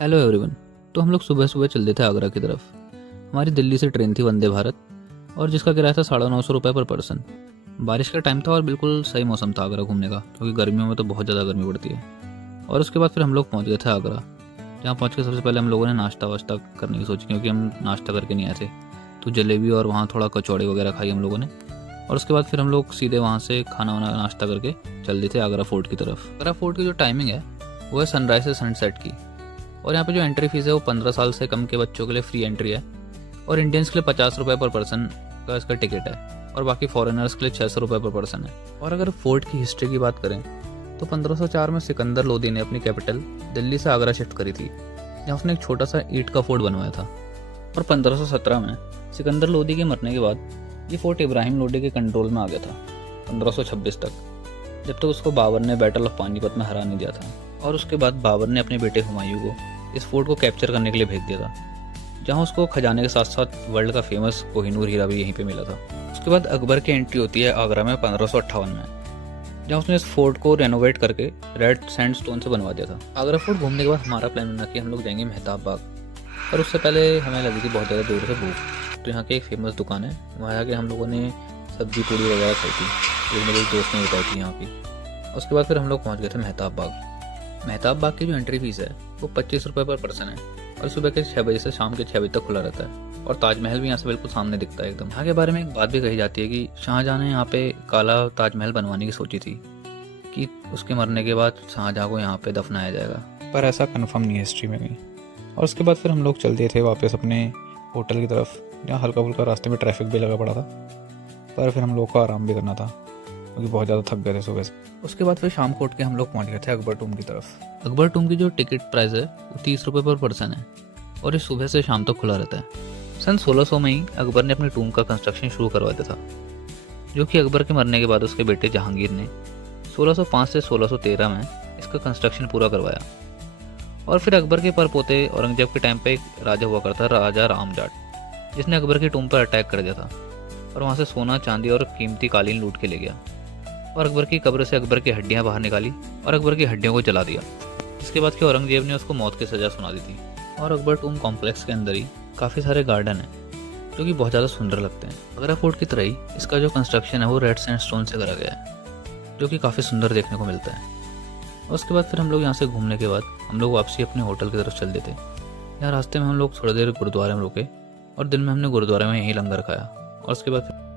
Hello everyone. तो हम लोग सुबह सुबह चलते थे आगरा की तरफ। हमारी दिल्ली से ट्रेन थी वंदे भारत, और जिसका किराया था 950 पर पर्सन। बारिश का टाइम था और बिल्कुल सही मौसम था आगरा घूमने का, क्योंकि गर्मियों में तो बहुत ज़्यादा गर्मी पड़ती है। और उसके बाद फिर हम लोग पहुँच गए थे आगरा, जहाँ पहुँच के सबसे पहले हम लोगों ने नाश्ता वाश्ता करने की सोची, क्योंकि हम नाश्ता करके नहीं आए थे। तो जलेबी और वहाँ थोड़ा कचौड़े वगैरह खाई हम लोगों ने। और उसके बाद फिर हम लोग सीधे वहाँ से खाना वाना नाश्ता करके चल दिए थे आगरा फोर्ट की तरफ। आगरा फोर्ट की जो टाइमिंग है वो है सनराइज से सनसेट की। और यहाँ पे जो एंट्री फीस है वो 15 साल से कम के बच्चों के लिए फ्री एंट्री है, और इंडियंस के लिए 50 रुपये पर पर्सन का इसका टिकट है, और बाकी फॉरेनर्स के लिए 600 रुपये पर पर्सन है। और अगर फोर्ट की हिस्ट्री की बात करें तो 1504 में सिकंदर लोदी ने अपनी कैपिटल दिल्ली से आगरा शिफ्ट करी थी, जहाँ उसने एक छोटा सा ईंट का फोर्ट बनवाया था। और 1517 में सिकंदर लोदी के मरने के बाद ये फोर्ट इब्राहिम लोदी के कंट्रोल में आ गया था 1526 तक, जब तक उसको बाबर ने बैटल ऑफ पानीपत में हरा नहीं दिया था। और उसके बाद बाबर ने अपने बेटे हुमायूं को इस फोर्ट को कैप्चर करने के लिए भेज दिया था, जहां उसको खजाने के साथ साथ वर्ल्ड का फेमस कोहिनूर हीरा भी यहीं पे मिला था। उसके बाद अकबर की एंट्री होती है आगरा में 1558 में, जहां उसने इस फोर्ट को रेनोवेट करके रेड सैंडस्टोन से बनवा दिया था। आगरा फोर्ट घूमने के बाद हमारा प्लान बना कि हम लोग जाएंगे मेहताब बाग, पर उससे पहले हमें लगी थी बहुत ज़्यादा दूर से भूख। तो यहाँ की एक फेमस दुकान है, वहाँ जाके हम लोगों ने सब्जी पूड़ी वगैरह खाई थी, जो मेरे दोस्त ने बताई थी यहाँ की। उसके बाद फिर हम लोग पहुँच गए थे मेहताब बाग। मेहताब बाग की जो एंट्री फीस है वो 25 रुपये पर पर्सन है, और सुबह के 6 बजे से शाम के 6 बजे तक खुला रहता है। और ताजमहल भी यहाँ से बिल्कुल सामने दिखता है एकदम। यहाँ के बारे में एक बात भी कही जाती है कि शाहजहाँ ने यहाँ पे काला ताजमहल बनवाने की सोची थी, कि उसके मरने के बाद शाहजहाँ को यहाँ पे दफनाया जाएगा, पर ऐसा कंफर्म नहीं है हिस्ट्री में कहीं। और उसके बाद फिर हम लोग चल दिए थे वापस अपने होटल की तरफ, जहाँ हल्का फुल्का रास्ते में ट्रैफिक भी लगा पड़ा था, पर फिर हम लोग को आराम भी करना था क्योंकि बहुत ज़्यादा थक गए थे सुबह से। उसके बाद फिर शाम को उठ के हम लोग पहुँच गए थे अकबर टूम की तरफ। अकबर टूम की जो टिकट प्राइस है वो 30 रुपये पर पर्सन है, और ये सुबह से शाम तक खुला रहता है। सन 1600 में ही अकबर ने अपनी टूम का कंस्ट्रक्शन शुरू करवा दिया था, जो कि अकबर के मरने के बाद उसके बेटे जहांगीर ने 1605 से 1613 में इसका कंस्ट्रक्शन पूरा करवाया। और फिर अकबर के परपोते औरंगजेब के टाइम पे एक राजा हुआ करता राजा राम जाट, जिसने अकबर की टूम पर अटैक कर दिया था, और वहाँ से सोना चांदी और कीमती कालीन लूट के ले गया, और अकबर की कब्र से अकबर की हड्डियां बाहर निकाली और अकबर की हड्डियों को जला दिया। इसके बाद कि औरंगजेब ने उसको मौत की सज़ा सुना दी थी। और अकबर टूम कॉम्प्लेक्स के अंदर ही काफ़ी सारे गार्डन हैं, जो कि बहुत ज़्यादा सुंदर लगते हैं। आगरा फोर्ट की तरह ही इसका जो कंस्ट्रक्शन है वो रेड सैंडस्टोन से करा गया है, जो कि काफ़ी सुंदर देखने को मिलता है। और उसके बाद फिर हम लोग यहाँ से घूमने के बाद हम लोग वापसी अपने होटल की तरफ चल देते। यहाँ रास्ते में हम लोग थोड़ी देर गुरुद्वारे में रुके, और दिन में हमने गुरुद्वारे में यहीं लंगर खाया। और उसके बाद